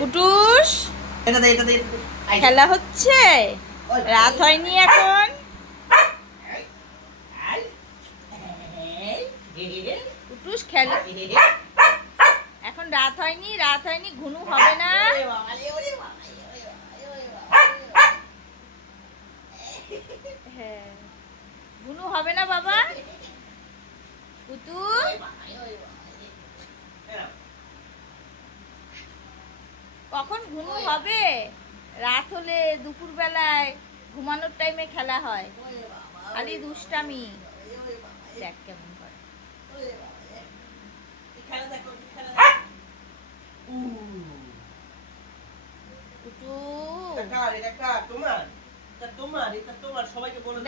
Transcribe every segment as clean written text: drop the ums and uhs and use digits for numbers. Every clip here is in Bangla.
কুটুস খেলা হচ্ছে, রাত হয়নি এখন। কুটুস খেলে, এখন রাত হয়নি, ঘুনু হবে না। হ্যাঁ, ঘুনু হবে না বাবা। কুতু কখন ঘুনু হবে? রাত হলে দুপুর বেলায় ঘুমানোর টাইমে খেলা হয়, খালি দুষ্টামি। দেখ কেমন করে।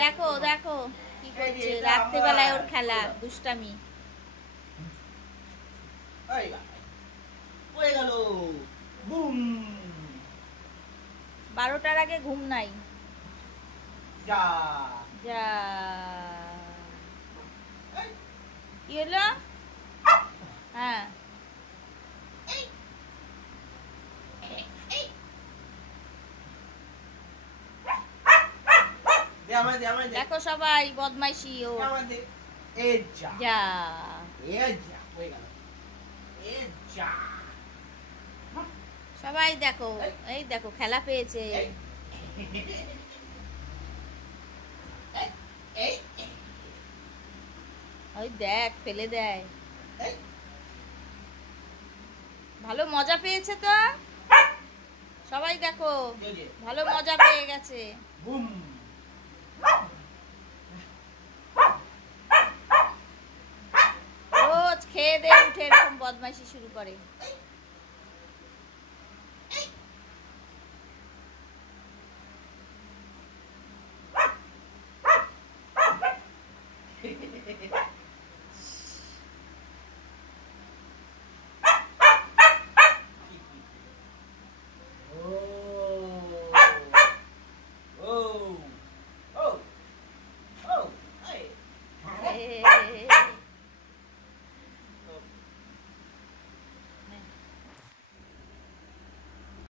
দেখো দেখো কি করছে, রাত্রেবেলায় ওর খেলা দুষ্টামি। 12টার আগে ঘুম নাই। যা যা কি হলো? হ্যাঁ, দেখো সবাই বদমাইশি ও। যা সবাই দেখো, এই দেখো খেলা পেয়েছে। ওই দেখ ফেলে দেয়। ভালো মজা পেয়েছে তো সবাই, দেখো ভালো মজা পেয়ে গেছে। রোজ খেয়ে দিয়ে উঠে এরকম বদমাইশি শুরু করে।